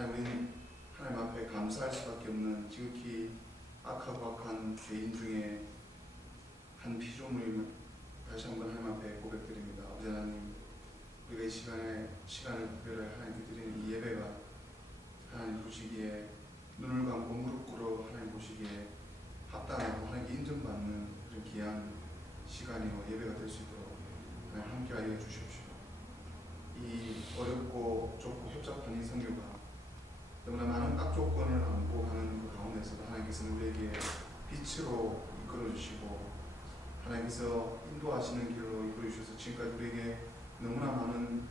하나님 앞에 감사할 수밖에 없는 지극히 악하고 악한 죄인 중에 한 피조물임을 다시 한번 하나님 앞에 고백드립니다. 아버지 하나님, 우리가 이 시간을 특별히 하나님께 드리는 이 예배가 하나님 보시기에 눈을 감고 무릎 꿇어 하나님 보시기에 합당하고 하나님께 인정받는 그런 귀한 시간이고 예배가 될 수 있도록 하나님 함께하여 주십시오. 이 어렵고 좁고 협잡한 이 선교가 너무나 많은 딱 조건을 안고 하는 그 가운데서도 하나님께서는 우리에게 빛으로 이끌어 주시고 하나님께서 인도하시는 길로 이끌어 주셔서 지금까지 우리에게 너무나 많은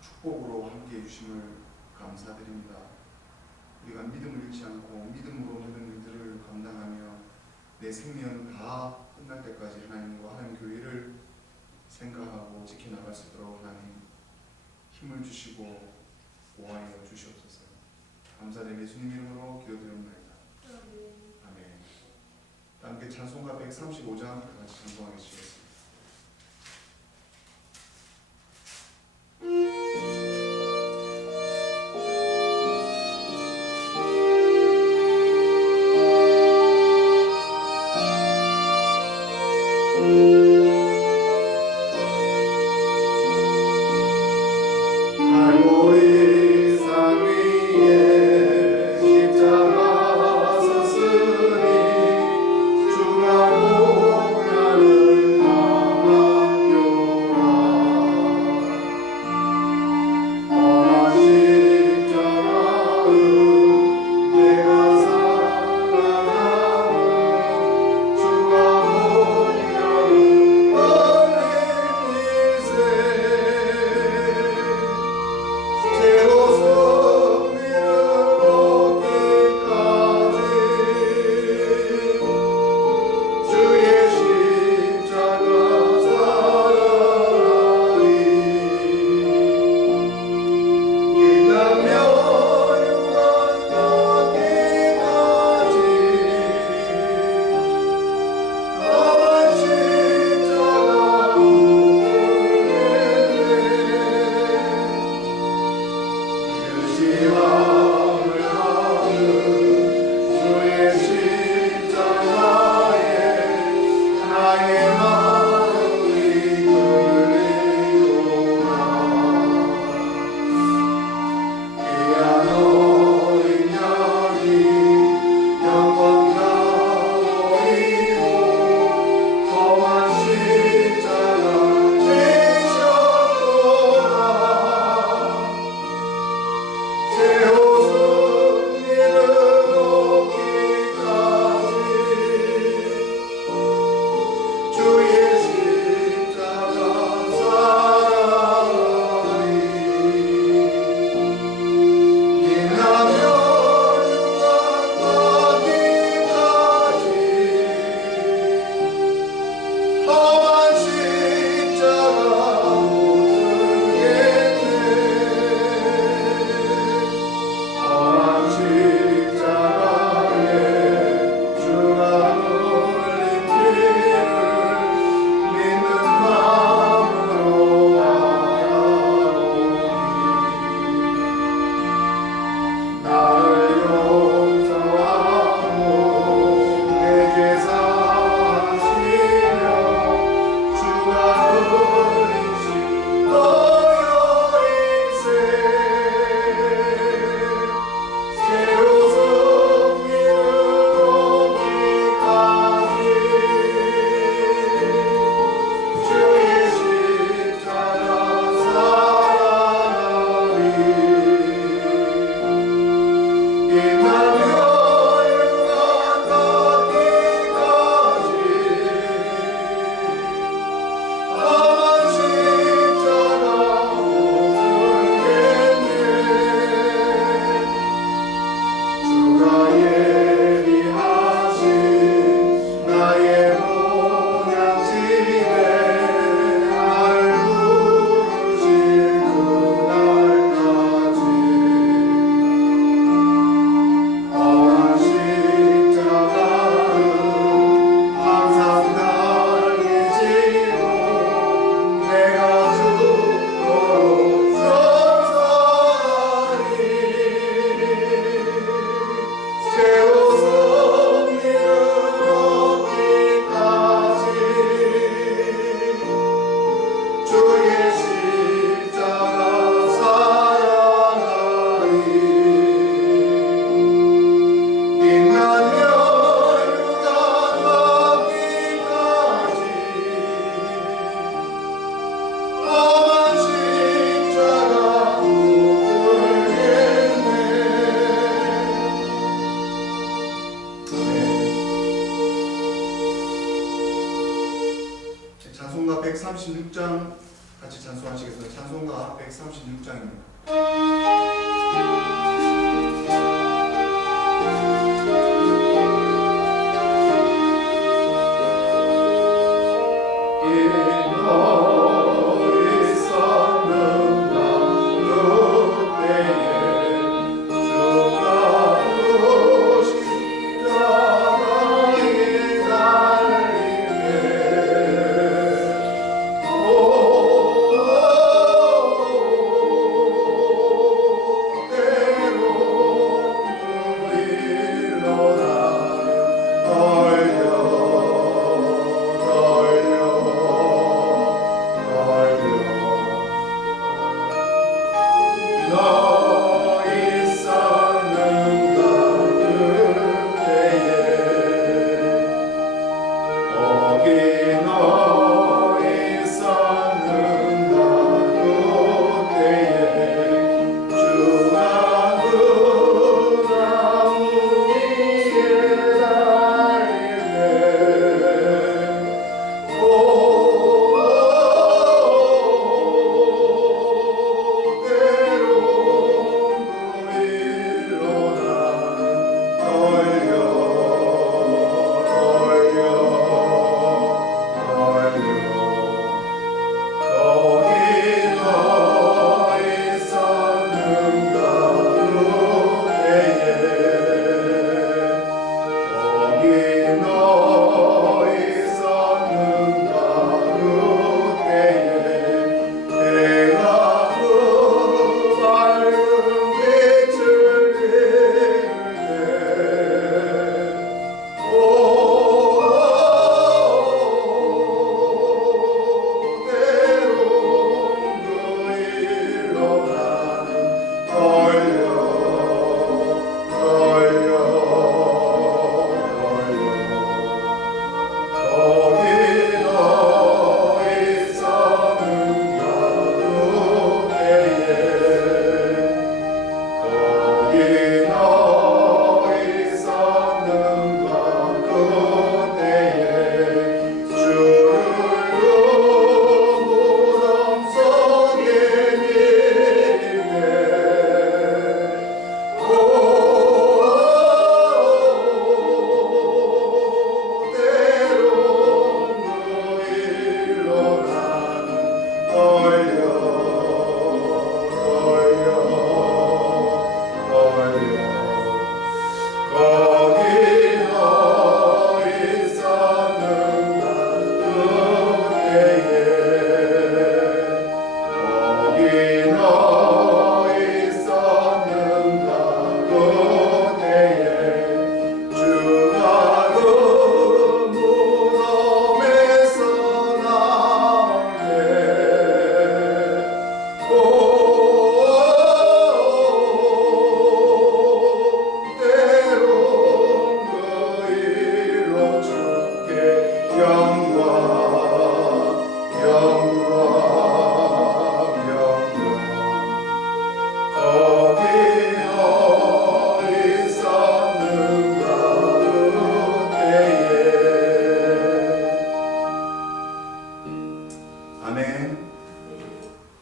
축복으로 함께 해주심을 감사드립니다. 우리가 믿음을 잃지 않고 믿음으로 모든 일들을 감당하며 내 생명 다 끝날 때까지 하나님과 하나님 교회를 생각하고 지켜나갈 수 있도록 하나님 힘을 주시고 보호하여 주시옵소서. 감사드리며 예수님 이름으로 기도드립니다. 아멘. 함께 찬송가 135장 같이 찬송하겠습니다. 주가 꼭 나를 찬송가 136장 같이 찬송하시겠습니다. 찬송가 136장입니다.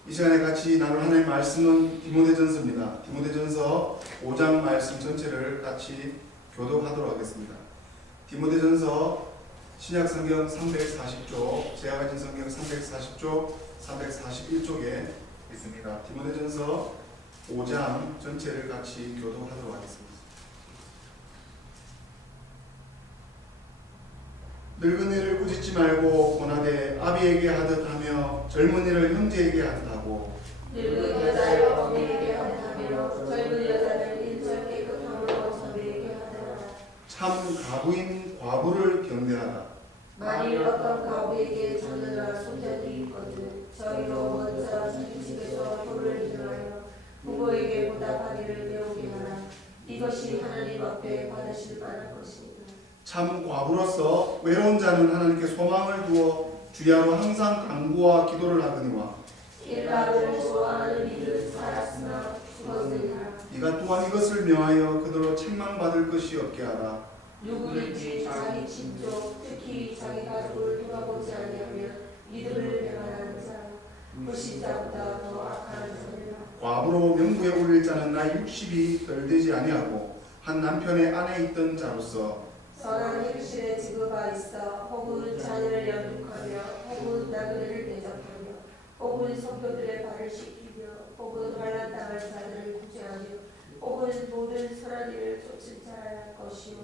이 시간에 같이 나눌 하나님의 말씀은 디모데전서입니다. 디모데전서 5장 말씀 전체를 같이 교독하도록 하겠습니다. 디모데전서 신약성경 340쪽, 제가 가진 성경 340쪽, 341쪽에 있습니다. 디모데전서 5장 전체를 같이 교독하도록 하겠습니다. 늙은이를 꾸짖지 말고 권하되 아비에게 하듯 하며 젊은이를 형제에게 하듯 하고 늙은 여자를 어머니에게 하듯 하며 젊은 여자를 인절 깨끗함으로 자매에게 하더라. 참 가부인 과부를 경대하라. 만일 어떤 가부에게 자녀나 손자들이 있거든 저희로 먼저 자기 집에서 돌을 인하여 부모에게 보답하기를 배우게 하라. 이것이 하나님 앞에 받으실 만한 것입니다. 참 과부로서 외로운 자는 하나님께 소망을 두어 주야로 항상 간구와 기도를 하거니와 일하를 좋아하는 이를 살았으나 죽었느니라. 네가 또한 이것을 명하여 그대로 책망받을 것이 없게 하라. 누구든지 자기 친족 특히 자기 가족을 돌아보지 아니하면 자는 나의 육십이 덜 되지 아니하고 한 남편의 안에 있던 자로서 선한 행실에 지구가 있어 혹은 자녀를 양육하며 혹은 나그네를 대접하며 혹은 성도들의 발을 씻기며 혹은 환난 당할 자들을 구제하며 혹은 모든 선한 일을 쫓은 자라야 할 것이요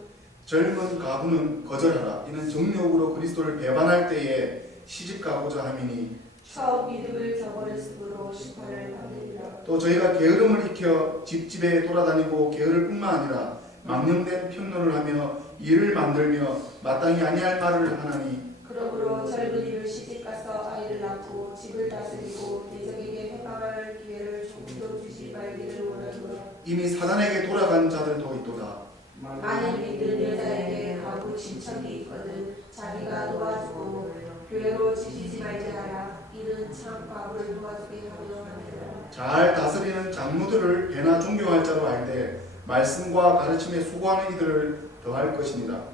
젊은 가부는 거절하라. 이는 정욕으로 그리스도를 배반할 때에 시집가고자 함이니 처음 믿음을 저버렸으므로 심판을 받으리라. 또 저희가 게으름을 익혀 집집에 돌아다니고 게으를 뿐만 아니라 망령된 평론을 하며 일을 만들며 마땅히 아니할 말을 하나니 그러므로 젊은이를 시집가서 아이를 낳고 집을 다스리고 대적에게 해방할 기회를 조금도 주지 말기를 원하노라. 이미 사단에게 돌아간 자들도 있도다. 만일 믿는 여자에게 가부 친척이 있거든 자기가 도와주고 교회로 지지지 말지 하라. 이는 참 가부를 도와주게 하려 함이라. 잘 다스리는 장로들을 배나 존경할 자로 알 때 말씀과 가르침에 수고하는 이들을 더할 것입니다.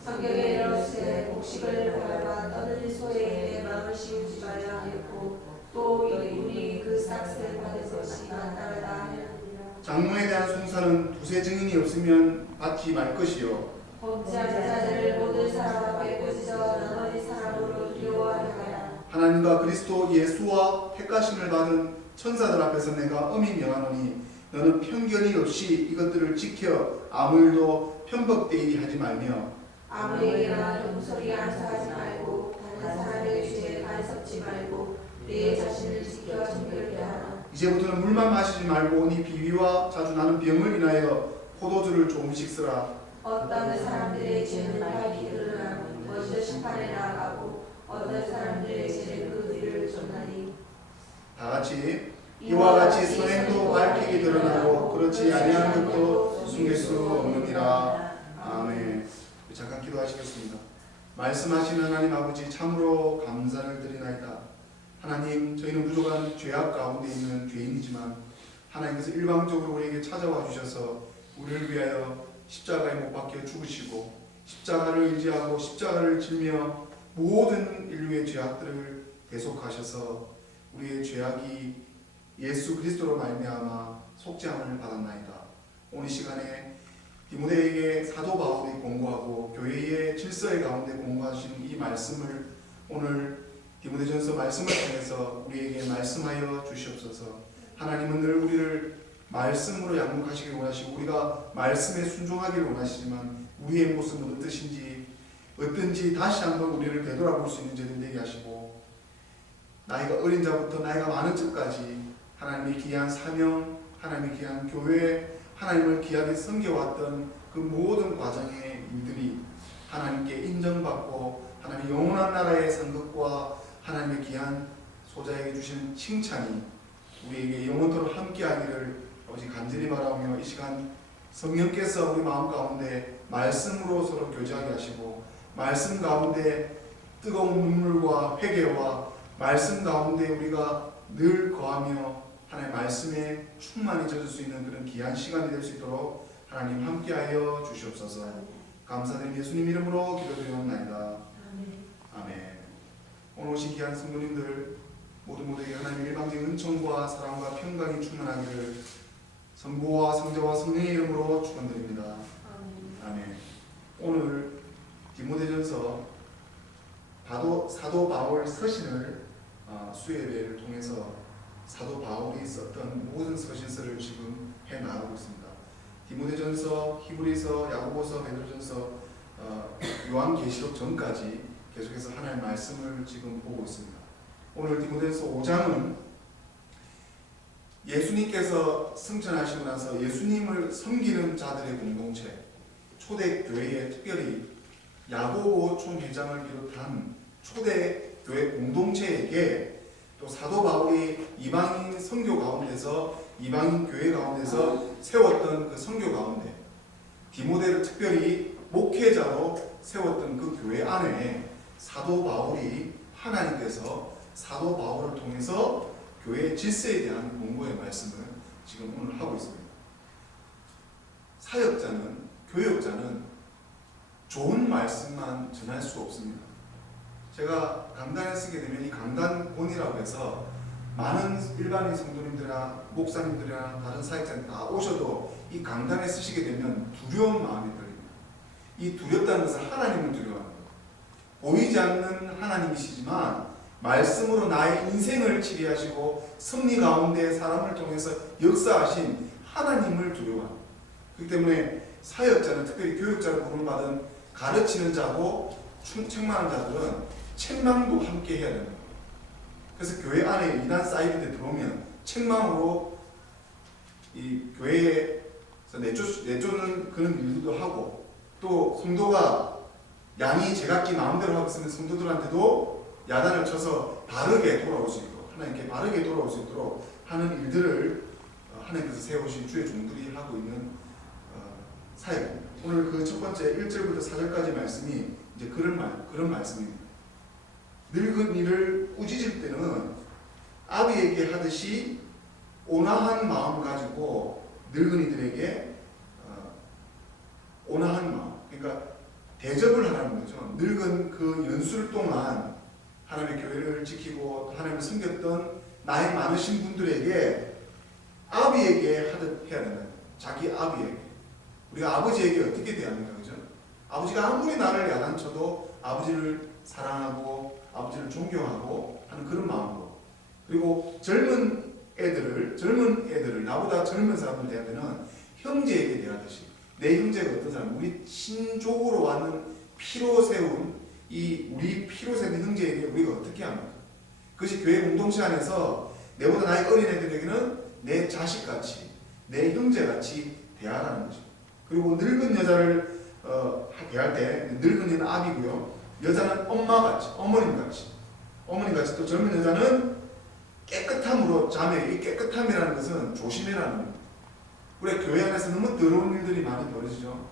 성경에 이르시되 곡식을 밟아 떠는 소에게 마음을 씌우지 말라 하였고 또 우리 그 싹을 받을 것이 마땅하다 하였느니라. 장로에 대한 송사는 두세 증인이 없으면 받지 말 것이요 범죄한 자들을 모든 사람 앞에 꾸짖어 나머지 사람으로 두려워하게 하라. 하나님과 그리스도 예수와 택하심을 받은 천사들 앞에서 내가 엄히 명하노니 너는 편견이 없이 이것들을 지켜 아무 일도 편법되이 하지 말며 아무에게나 용서리 안사하지 말고 다른 사람의 죄에 간섭지 말고 내 자신을 지켜 정결케 하라. 이제부터는 물만 마시지 말고 네 비위와 자주 나는 병을 인하여 포도주를 조금씩 쓰라. 어떤 사람들의 죄는 빨리 드러나고 먼저 심판에 나아가고 어떤 사람들의 죄는 그 뒤를 쫓나니 다 같이 이와 같이 선행도 밝히게 드러나고 그렇지 아니한 것도 숨길 수 없느니라. 아멘. 잠깐 기도하시겠습니다. 말씀하시는 하나님 아버지 참으로 감사를 드리나이다. 하나님 저희는 부족한 죄악 가운데 있는 죄인이지만 하나님께서 일방적으로 우리에게 찾아와 주셔서 우리를 위하여 십자가에 못 박혀 죽으시고 십자가를 의지하고 십자가를 지며 모든 인류의 죄악들을 대속하셔서 우리의 죄악이 예수 그리스도로 말미암아 속죄함을 받았나이다. 오늘 시간에 디모데에게 사도 바울이 공고하고 교회의 질서의 가운데 공고하신 이 말씀을 오늘 디모데전서 말씀을 통해서 우리에게 말씀하여 주시옵소서. 하나님은 늘 우리를 말씀으로 양육하시길 원하시고 우리가 말씀에 순종하기를 원하시지만 우리의 모습은 어떤지 다시 한번 우리를 되돌아볼 수 있는 저들 되게 하시고 나이가 어린 자부터 나이가 많은 자까지 하나님의 귀한 사명, 하나님의 귀한 교회, 하나님을 귀하게 섬겨왔던 그 모든 과정의 일들이 하나님께 인정받고 하나님의 영원한 나라의 상급과 하나님의 귀한 소자에게 주시는 칭찬이 우리에게 영원토록 함께하기를 아버지 간절히 바라오며 이 시간 성령께서 우리 마음 가운데 말씀으로 서로 교제하게 하시고 말씀 가운데 뜨거운 눈물과 회개와 말씀 가운데 우리가 늘 거하며 하나님의 말씀에 충만히 젖을 수 있는 그런 귀한 시간이 될 수 있도록 하나님 함께하여 주시옵소서. 감사드린 예수님 이름으로 기도드리옵나이다. 아멘. 오늘 오신 귀한 성도님들 모두에게 하나님의 일방적인 은총과 사랑과 평강이 충만하기를 성부와 성자와 성령의 이름으로 축원드립니다. 아멘. 오늘 디모데전서 사도 바울 서신을 수예배를 통해서 사도 바울이 썼던 모든 서신서를 지금 해나가고 있습니다. 디모데전서, 히브리서, 야고보서, 베드로전서, 요한계시록 전까지 계속해서 하나님의 말씀을 지금 보고 있습니다. 오늘 디모데전서 5장은 예수님께서 승천하시고 나서 예수님을 섬기는 자들의 공동체, 초대교회에 특별히 야고보 총회장을 비롯한 초대교회 공동체에게 또 사도 바울이 이방인 선교 가운데서 이방인 교회 가운데서 세웠던 그 선교 가운데 디모데를 특별히 목회자로 세웠던 그 교회 안에 사도 바울이 하나님께서 사도 바울을 통해서 교회의 질서에 대한 공고의 말씀을 지금 오늘 하고 있습니다. 사역자는 교역자는 좋은 말씀만 전할 수 없습니다. 제가 강단에 쓰게 되면 이 강단본이라고 해서 많은 일반인 성도님들이나 목사님들이나 다른 사역자들 다 오셔도 이 강단에 쓰시게 되면 두려운 마음이 들립니다. 이 두렵다는 것은 하나님을 두려워합니다. 보이지 않는 하나님이시지만 말씀으로 나의 인생을 치리하시고 섭리 가운데 사람을 통해서 역사하신 하나님을 두려워합니다. 그렇기 때문에 사역자는, 특별히 교육자로 부름받은 가르치는 자고 책망하는 자들은 책망도 함께 해야 됩니다. 그래서 교회 안에 이단 사이드에 들어오면 책망으로 이 교회에서 내쫓는 그런 일도 하고, 또 성도가 양이 제각기 마음대로 하고 있으면 성도들한테도 야단을 쳐서 바르게 돌아올 수 있도록, 하나님께 바르게 돌아올 수 있도록 하는 일들을 하나님께서 세우신 주의 종들이 하고 있는 사역입니다. 오늘 그 첫 번째 1절부터 4절까지 말씀이 이제 그런 말씀입니다. 늙은이를 꾸짖을 때는 아비에게 하듯이 온화한 마음 가지고 늙은이들에게 온화한 마음, 그러니까 대접을 하라는 거죠. 늙은 그 연술 동안 하나님의 교회를 지키고 하나님을 섬겼던 나이 많으신 분들에게 아비에게 하듯 해야 된다. 자기 아비에게. 우리가 아버지에게 어떻게 대합니까? 그죠? 아버지가 아무리 나를 야단쳐도 아버지를 사랑하고 아버지를 존경하고 하는 그런 마음으로. 그리고 젊은 애들을 나보다 젊은 사람들 대하면 형제에게 대하듯이, 내 형제가 어떤 사람, 우리 친족으로 왔는 피로 세운 우리 피로 세운 형제에게 우리가 어떻게 합니까? 그것이 교회 공동체 안에서 내보다 나이 어린 애들에게는 내 자식같이, 내 형제같이 대하라는 것입니다. 그리고 늙은 여자를 대할 때, 늙은 여자는 아비고요, 여자는 엄마같이, 어머님같이, 또 젊은 여자는 깨끗함으로 자매, 이 깨끗함이라는 것은 조심해라는 겁니다. 우리 교회 안에서 너무 더러운 일들이 많이 벌어지죠.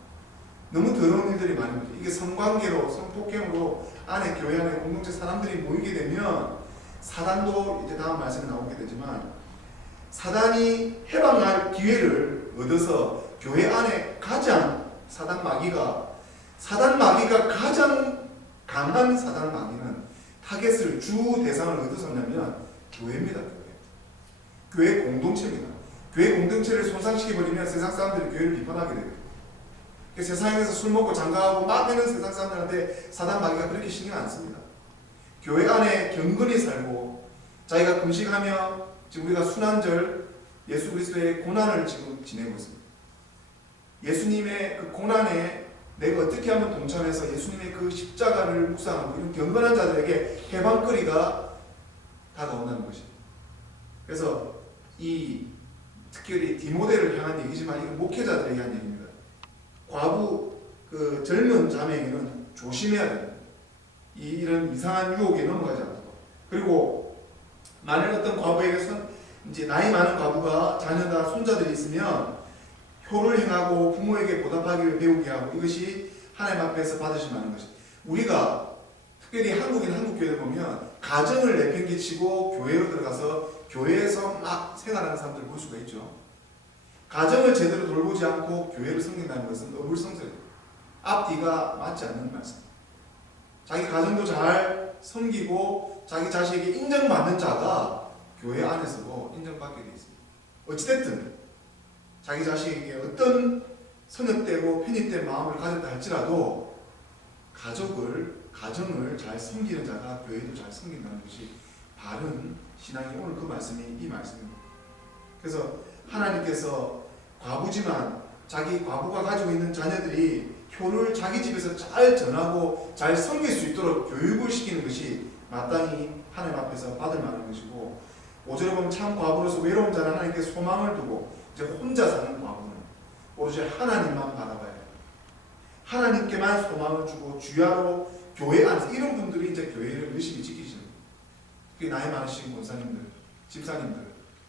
너무 더러운 일들이 많이 벌어지죠. 이게 성관계로, 성폭행으로 안에 교회 안에 공동체 사람들이 모이게 되면 사단도 이제 다음 말씀에 나오게 되지만 사단이 해방할 기회를 얻어서 교회 안에 가장 사단 마귀가 가장 강한 사단 마귀는 타겟을 주 대상을 얻어서냐면 교회입니다. 교회 공동체입니다. 교회 공동체를 손상시켜버리면 세상 사람들이 교회를 비판하게 됩니다. 세상에서 술 먹고 장가하고 막 하는 세상 사람들한테 사단 마귀가 그렇게 신경 안 씁니다. 교회 안에 경건히 살고 자기가 금식하며 지금 우리가 순환절 예수 그리스도의 고난을 지금 지내고 있습니다. 예수님의 그 고난에 내가 어떻게 하면 동참해서 예수님의 그 십자가를 묵상하고 이런 경건한 자들에게 해방거리가 다가온다는 것입니다. 그래서 이 특별히 디모데를 향한 얘기지만 이건 목회자들에게 한 얘기입니다. 과부 그 젊은 자매에게는 조심해야 됩니다. 이런 이상한 유혹에 넘어가지 않도록. 그리고 만일 어떤 과부에게 이제 나이 많은 과부가 자녀나 손자들이 있으면 효를 행하고 부모에게 보답하기를 배우게 하고, 이것이 하나님 앞에서 받으시면 하는 것이. 우리가 특별히 한국 교회를 보면 가정을 내팽개치고 교회로 들어가서 교회에서 막 생활하는 사람들을 볼 수가 있죠. 가정을 제대로 돌보지 않고 교회를 섬긴다는 것은 어불성설이에요. 앞뒤가 맞지 않는 말씀. 자기 가정도 잘 섬기고 자기 자식에게 인정받는 자가 교회 안에서도 인정받게 되어 있습니다. 어찌됐든 자기 자식에게 어떤 선역되고 편입된 마음을 가졌다 할지라도 가정을 잘 섬기는 자가 교회도 잘 섬긴다는 것이 바른 신앙이, 오늘 그 말씀이 이 말씀입니다. 그래서 하나님께서 과부지만 자기 과부가 가지고 있는 자녀들이 효를 자기 집에서 잘 전하고 잘 섬길 수 있도록 교육을 시키는 것이 마땅히 하나님 앞에서 받을 만한 것이고, 5절에 보면 참 과부로서 외로운 자는 하나님께 소망을 두고 이제 혼자 사는 과부는 오로지 하나님만 바라봐야 해요. 하나님께만 소망을 주고 주야로 교회 안에서 이런 분들이 이제 교회를 열심히 지키시는 거예요. 특히 나이 많으신 권사님들, 집사님들,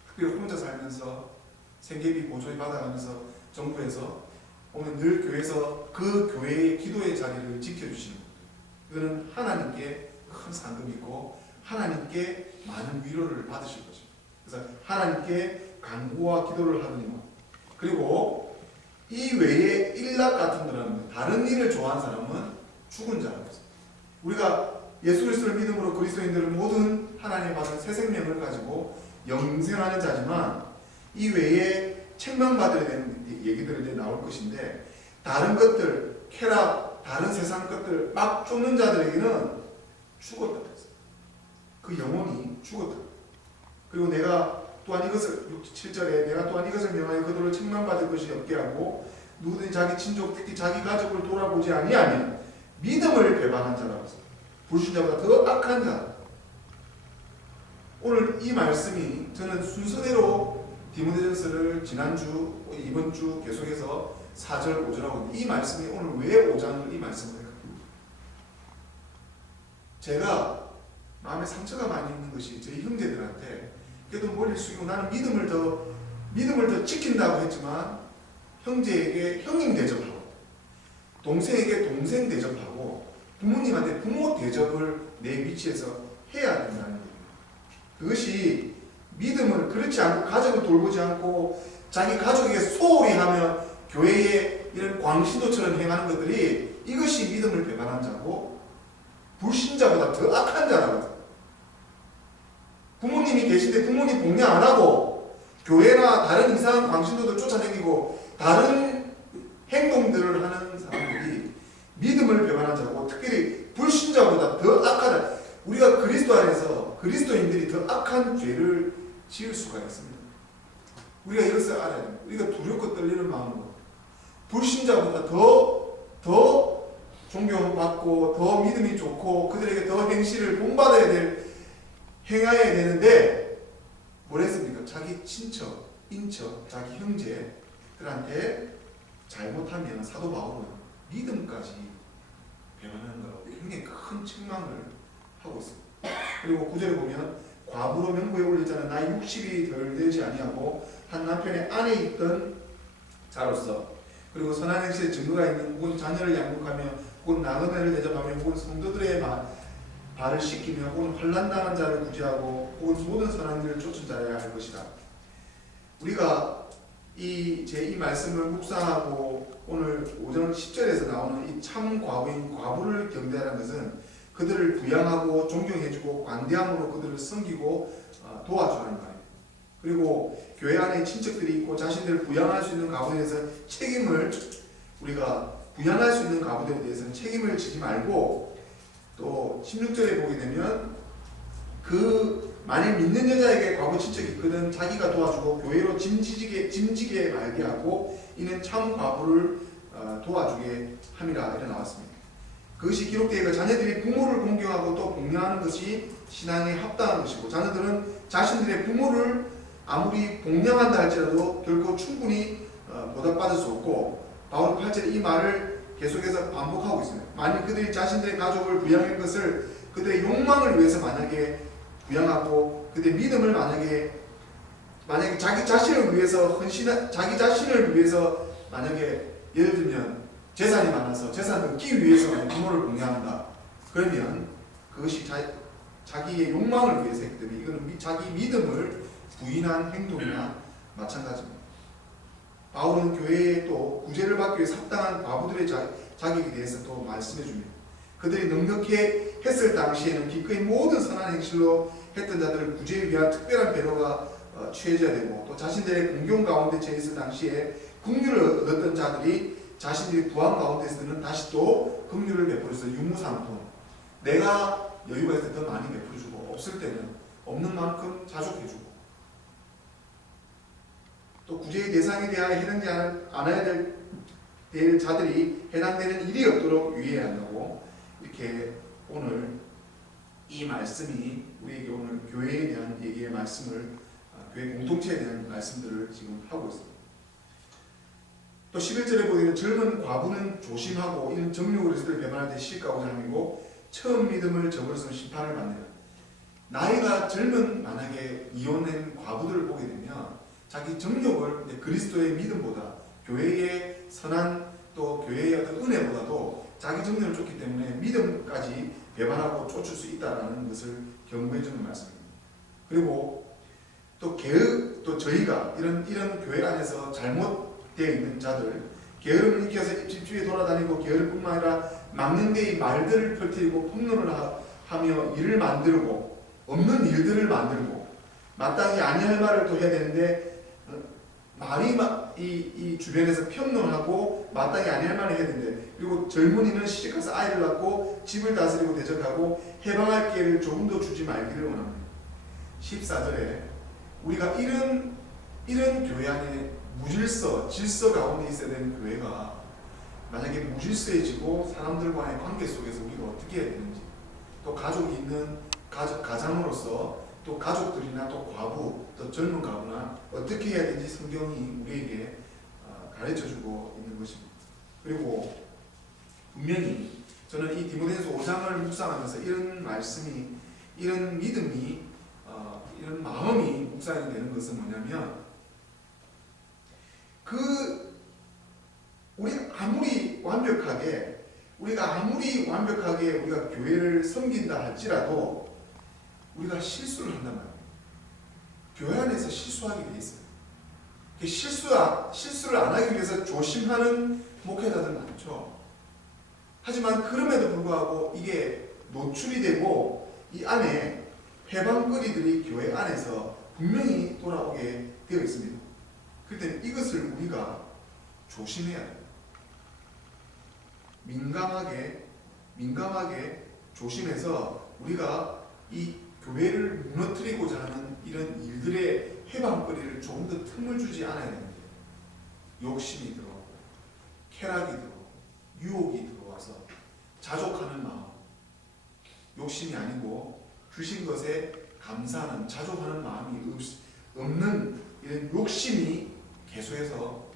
특별히 혼자 살면서 생계비 보조를 받아가면서 정부에서 보면 늘 교회에서 그 교회의 기도의 자리를 지켜주시는 분들, 이거는 하나님께 큰 상급이고 하나님께 많은 위로를 받으실 것입니다. 그래서 하나님께 간구와 기도를 하느니만. 그리고 이 외에 일락 같은 거라는, 다른 일을 좋아하는 사람은 죽은 자라고 했습니다. 우리가 예수 그리스도를 믿음으로 그리스도인들을 모든 하나님의 받은 새 생명을 가지고 영생하는 자지만 이 외에 책망받아야 되는 얘기들이 이제 나올 것인데, 다른 것들, 쾌락, 다른 세상 것들 막 쫓는 자들에게는 죽었다 그랬어요. 그 영혼이 죽었다. 그리고 내가 또한 이것을 7절에 내가 또한 이것을 명하여 그들을 책망받을 것이 없게 하고 누구든지 자기 친족 특히 자기 가족을 돌아보지 아니하면 믿음을 배반한 자라고 했어요. 불신자보다 더 악한 자. 오늘 이 말씀이 저는 순서대로 디모데전서를 지난주 이번 주 계속해서 4절 5절하고 있는데, 이 말씀이 오늘 왜 5장을 이 말씀을 해요? 제가 마음에 상처가 많이 있는 것이 저희 형제들한테 그래도 머리를 숙이고 나는 믿음을 더 지킨다고 했지만 형제에게 형님 대접하고 동생에게 동생 대접하고 부모님한테 부모 대접을 내 위치에서 해야 된다는 얘기입니다. 그것이 믿음을 그렇지 않고 가족을 돌보지 않고 자기 가족에게 소홀히 하며 교회의 이런 광신도처럼 행하는 것들이 이것이 믿음을 배반한 자고 불신자보다 더 악한 자라고 해요. 부모님이 계신데 부모님 복양 안 하고 교회나 다른 이상한 광신도들 쫓아다니고 다른 행동들을 하는 사람들이 믿음을 배반한 자고 특별히 불신자보다 더 악하다. 우리가 그리스도 안에서 그리스도인들이 더 악한 죄를 지을 수가 있습니다. 우리가 이것을 알아야 됩니다. 우리가 두렵고 떨리는 마음으로 불신자보다 더 존경받고 더 믿음이 좋고 그들에게 더 행실을 본받아야 행해야 되는데 뭘 했습니까? 자기 친척, 인척, 자기 형제들한테 잘못하면 사도 바울은 믿음까지 배반하는 거라고 굉장히 큰 책망을 하고 있습니다. 그리고 9절에 보면 과부로 명부에 올릴 자는 나이 60이 덜 되지 아니하고 한 남편의 안에 있던 자로서 그리고 선한 행실에 증거가 있는 혹은 자녀를 양육하며 혹은 나그네를 대접하며 혹은 성도들의 발을 씻기며 혹은 환난당한 자를 구제하고 혹은 모든 선한 일을 쫓은 자여야 할 것이다. 우리가 이 말씀을 묵상하고 오늘 5장 10절에서 나오는 이 참 과부인 과부를 경배하는 것은 그들을 부양하고 존경해주고 관대함으로 그들을 섬기고 도와주는 말이에요. 그리고 교회 안에 친척들이 있고 자신들을 부양할 수 있는 가부에 대해서 책임을 우리가 부양할 수 있는 가부들에 대해서는 책임을 지지 말고 또 16절에 보게 되면 만일 믿는 여자에게 과부 친척이 있거든 자기가 도와주고 교회로 짐지게 말게 하고 이는 참 과부를 도와주게 함이라 이렇게 나왔습니다. 그것이 기록되어 자녀들이 부모를 공경하고 또 복양하는 것이 신앙에 합당한 것이고 자녀들은 자신들의 부모를 아무리 복양한다 할지라도 결코 충분히 보답받을 수 없고 바울 8절에 이 말을 계속해서 반복하고 있습니다. 만일 그들이 자신들의 가족을 부양할 것을 그들의 욕망을 위해서 만약에 부양하고 그들의 믿음을 만약에 자기 자신을 위해서 자기 자신을 위해서 만약에 예를 들면 재산이 많아서 재산을 얻기 위해서 부모를 공양한다. 그러면 그것이 자기의 욕망을 위해서 했기 때문에 이거는 자기 믿음을 부인한 행동이나 마찬가지입니다. 바울은 교회에 또 구제를 받기 위해 합당한 과부들의 자격에 대해서 또 말씀해 줍니다. 그들이 넉넉히 했을 당시에는 기꺼이 모든 선한 행실로 했던 자들을 구제에 위한 특별한 배려가 취해져야 되고 또 자신들의 공경 가운데 처해 있을 당시에 긍휼을 얻었던 자들이 자신들이 부한 가운데서는 다시 또 긍휼을 베풀어서 유무상품 내가 여유가 있을 때 더 많이 베풀어주고 없을 때는 없는 만큼 자족해주고 또 구제의 대상에 대하여 해당되지 않아야 될 자들이 해당되는 일이 없도록 유의해야 한다고 이렇게 오늘 이 말씀이 우리에게 오늘 교회에 대한 얘기의 말씀을 교회 공동체에 대한 말씀들을 지금 하고 있습니다. 또 11절에 보면 젊은 과부는 조심하고 이는 정욕으로 그리스도를 배반할 때 시집가고자 함이고 처음 믿음을 저버렸으면 심판을 받느라. 나이가 젊은 만약에 이혼한 과부들을 보게 되면 자기 정욕을 그리스도의 믿음보다 교회의 선한 또 교회의 어떤 은혜보다도 자기 정욕을 쫓기 때문에 믿음까지 배반하고 쫓을 수 있다는 것을 경고해 주는 말씀입니다. 그리고 또 저희가 이런 교회 안에서 잘못되어 있는 자들 게으름을 익혀서 집주위에 돌아다니고 게으름뿐만 아니라 막는 데의 말들을 펼치고 폭로를 하며 일을 만들고 없는 일들을 만들고 마땅히 아니할 말을 또 해야 되는데 말이 이 주변에서 평론하고 마땅히 아니할 말을 해야 되는데, 그리고 젊은이는 시집가서 아이를 낳고 집을 다스리고 대적하고 해방할 기회를 조금 더 주지 말기를 원합니다. 14절에 우리가 이런 교회 안에 질서 가운데 있어야 되는 교회가 만약에 무질서해지고 사람들과의 관계 속에서 우리가 어떻게 해야 되는지, 또 가족이 있는 가장으로서 또 가족들이나 또 과부, 또 젊은 가부나 어떻게 해야 되는지 성경이 우리에게 가르쳐주고 있는 것입니다. 그리고 분명히 저는 이 디모데전서 5장을 묵상하면서 이런 말씀이, 이런 믿음이, 이런 마음이 묵상이 되는 것은 뭐냐면, 우리가 아무리 완벽하게 우리가 교회를 섬긴다 할지라도 우리가 실수를 한단 말이에요. 교회 안에서 실수하게 돼 있어요. 실수를 안 하기 위해서 조심하는 목회자들 많죠. 하지만 그럼에도 불구하고 이게 노출이 되고 이 안에 해방거리들이 교회 안에서 분명히 돌아오게 되어 있습니다. 그럴 때는 이것을 우리가 조심해야 돼요. 민감하게 조심해서 우리가 이 교회를 무너뜨리고자 하는 이런 일들의 해방거리를 조금 더 틈을 주지 않아야 되는데, 욕심이 들어오고 쾌락이 들어오고 유혹이 들어와서 자족하는 마음, 욕심이 아니고 주신 것에 감사하는 자족하는 마음이 없는 이런 욕심이 계속해서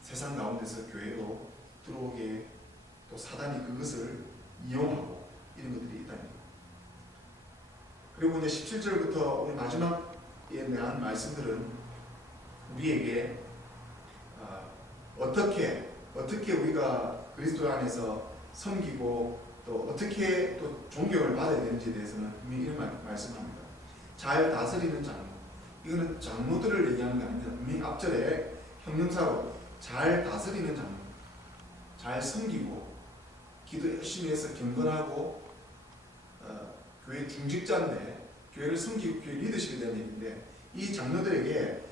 세상 가운데서 교회로 들어오게, 또 사단이 그것을 이용하고 이런 것들이 있다는 거예요. 그리고 이제 17절부터 우리 마지막에 대한 말씀들은 우리에게 어떻게 우리가 그리스도 안에서 섬기고 또 어떻게 또 존경을 받아야 되는지에 대해서는 분명히 이런 말씀합니다. 잘 다스리는 장로, 이거는 장로들을 얘기하는 게 아닙니다. 분명히 앞절에 형용사로 잘 다스리는 장로, 잘 섬기고 기도 열심히 해서 경건하고 교회 중직자인데 교회를 섬기고 교회 리더십에 대한 얘기인데, 이 장로들에게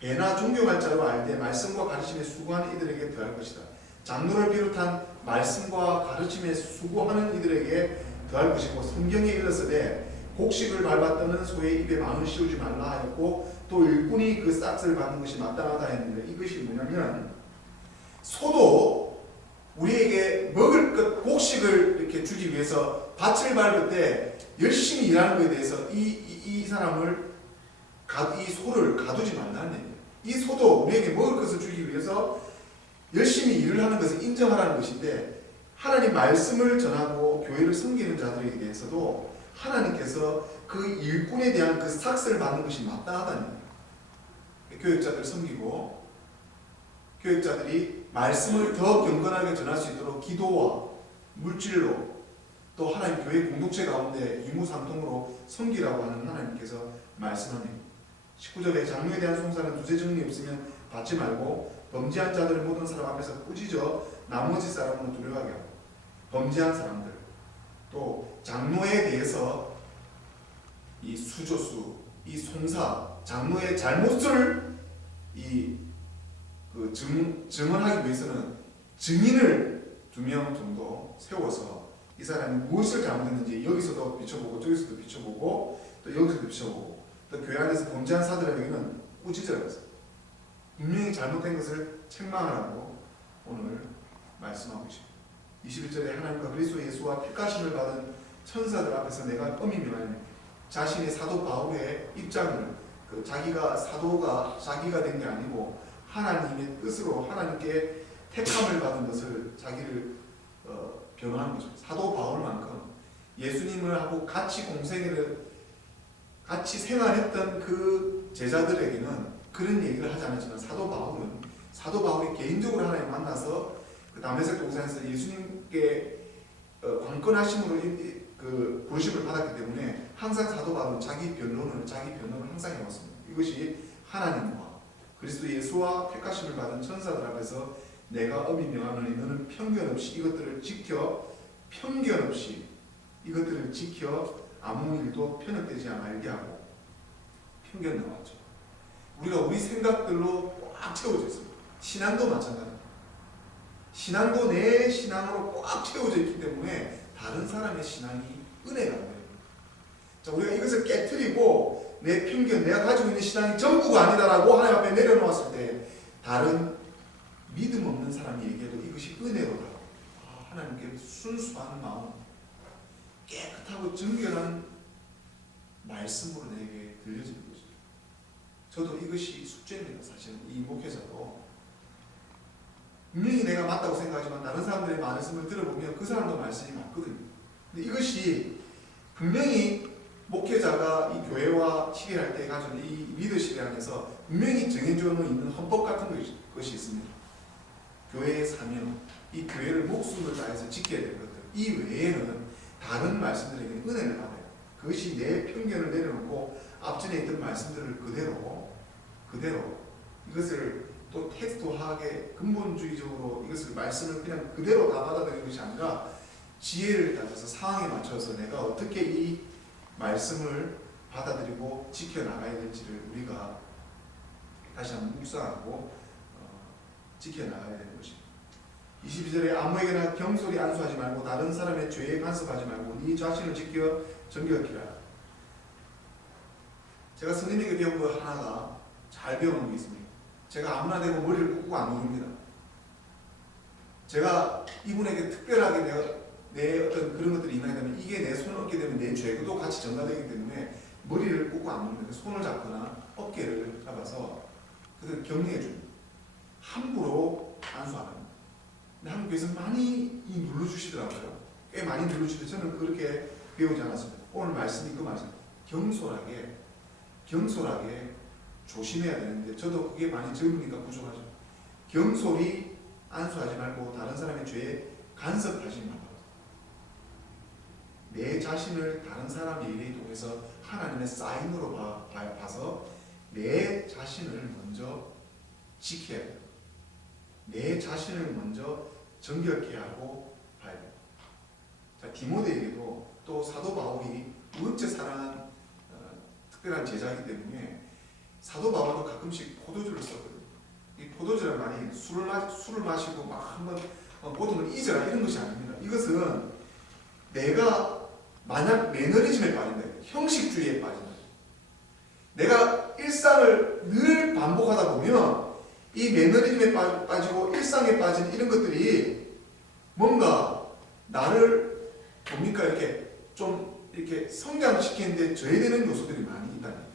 배나 존경할 자로 알되 말씀과 가르침에 수고하는 이들에게 더할 것이다. 장로를 비롯한 말씀과 가르침에 수고하는 이들에게 더할 것이고, 성경에 이르렀으되 곡식을 밟았다는 소의 입에 마음을 씌우지 말라 하였고, 또 일꾼이 그 싹스를 받는 것이 마땅하다 했는데, 이것이 뭐냐면 소도 우리에게 먹을 것, 곡식을 이렇게 주기 위해서 밭을 밟을 때 열심히 일하는 것에 대해서 이 소를 가두지 말라는 얘기예요. 이 소도 우리에게 먹을 것을 주기 위해서 열심히 일을 하는 것을 인정하라는 것인데, 하나님 말씀을 전하고 교회를 섬기는 자들에게 대해서도 하나님께서 그 일꾼에 대한 그 삭스를 받는 것이 마땅하다는 얘기예요. 교육자들 섬기고 교육자들이 말씀을 더 경건하게 전할 수 있도록 기도와 물질로, 또 하나님 교회 공동체 가운데 유무상통으로 섬기라고 하는 하나님께서 말씀합니다. 19절에 장로에 대한 송사는 두세 정리 없으면 받지 말고 범죄한 자들을 모든 사람 앞에서 꾸짖어 나머지 사람은 두려워하게 하고, 범죄한 사람들, 또 장로에 대해서 이 수조수, 이 송사, 장로의 잘못을 증언하기 위해서는 증인을 2명 정도 세워서 이 사람이 무엇을 잘못했는지 여기서도 비춰보고 저기서도 비춰보고 또 여기서도 비춰보고, 또 교회 안에서 범죄한 사람에게는 꾸짖으라고 했어요. 분명히 잘못된 것을 책망하라고 오늘 말씀하고 있습니다. 21절에 하나님과 그리스도 예수와 택하심을 받은 천사들 앞에서 내가 엄히 명하노니, 자신의 사도 바울의 입장을 자기가 사도가 자기가 된 게 아니고 하나님의 뜻으로 하나님께 택함을 받은 것을 자기를 변호하는 거죠. 사도 바울만큼 예수님을 하고 같이 생활했던 그 제자들에게는 그런 얘기를 하지 않았지만, 사도 바울이 개인적으로 하나님 만나서 그 다메섹 동산에서 예수님께 관건하심으로 그 부르심을 받았기 때문에 항상 사도 바울은 자기 변론을 항상 해왔습니다. 이것이 하나님과 그리스도 예수와 택하심을 받은 천사들 앞에서 내가 엄히 명하노니 너는 편견 없이 이것들을 지켜 아무 일도 편협되지 말게 하고 편견 나왔죠. 우리가 우리 생각들로 꽉 채워져 있습니다. 신앙도 마찬가지입니다. 신앙도 내 신앙으로 꽉 채워져 있기 때문에 다른 사람의 신앙이 은혜가 안 됩니다. 자, 우리가 이것을 깨트리고 내 편견, 내가 가지고 있는 신앙이 전부가 아니다라고 하나님 앞에 내려놓았을 때 다른 믿음 없는 사람이 얘기해도 이것이 은혜로다. 하나님께 순수한 마음, 깨끗하고 정결한 말씀으로 내게 들려지는 거죠. 저도 이것이 숙제입니다. 사실은 이 목회자도 분명히 내가 맞다고 생각하지만 다른 사람들의 말씀을 들어보면 그 사람도 말씀이 맞거든요. 근데 이것이 분명히 목회자가 이 교회와 치료할 때 가진 이 리더십에 안에서 분명히 정해져 있는 헌법 같은 것이 있습니다. 교회의 사명, 이 교회를 목숨을 다해서 지켜야 될 것들, 이 외에는 다른 말씀들에게 은혜를 받아요. 그것이 내 편견을 내려놓고 앞전에 있던 말씀들을 그대로 이것을 또 텍스트화하게 근본주의적으로 이것을 말씀을 그냥 그대로 다 받아들이는 것이 아니라 지혜를 따져서 상황에 맞춰서 내가 어떻게 이 말씀을 받아들이고 지켜나가야 될지를 우리가 다시 한번 묵상하고 지켜나가야 되는 것입니다. 22절에 아무에게나 경솔히 안수하지 말고 다른 사람의 죄에 간섭하지 말고 네 자신을 지켜 정결케 하라. 제가 선생님에게 배운 거 하나가 잘 배우는 게 있습니다. 제가 아무나 되고 머리를 꾹꾹 안 누릅니다. 제가 이분에게 특별하게 내 어떤 그런 것들이 임하게 되면 이게 내 손을 얻게 되면 내 죄도 같이 전가되기 때문에 머리를 꾹꾹 안 누릅니다. 손을 잡거나 어깨를 잡아서 그들 격려해 줍니다. 함부로 안수 안 합니다. 근데 한국 교회에서 많이 눌러주시더라고요. 꽤 많이 눌러주시는데 저는 그렇게 배우지 않았습니다. 오늘 말씀이 그 말씀, 경솔하게 조심해야 되는데 저도 그게 많이 적으니까 부족하죠. 경솔히 안수하지 말고 다른 사람의 죄에 간섭하지 말고 내 자신을 다른 사람의 일에 통해서 하나님의 사인으로 봐서 내 자신을 먼저 지켜야 돼요. 내 자신을 먼저 정결케 하고 봐야 돼요. 자, 디모데에게도 또 사도 바울이 무척 사랑한 특별한 제자이기 때문에 사도 바울도 가끔씩 포도주를 썼거든요. 이 포도주란 말이 술을 마시고 막 한번 모든 걸 잊어라 이런 것이 아닙니다. 이것은 내가 만약 매너리즘에 빠진다, 형식주의에 빠진다. 내가 일상을 늘 반복하다 보면 이 매너리즘에 빠지고 일상에 빠진 이런 것들이 뭔가 나를 뭡니까 이렇게 좀 이렇게 성장시키는데 저해되는 요소들이 많이 있다는 거예요.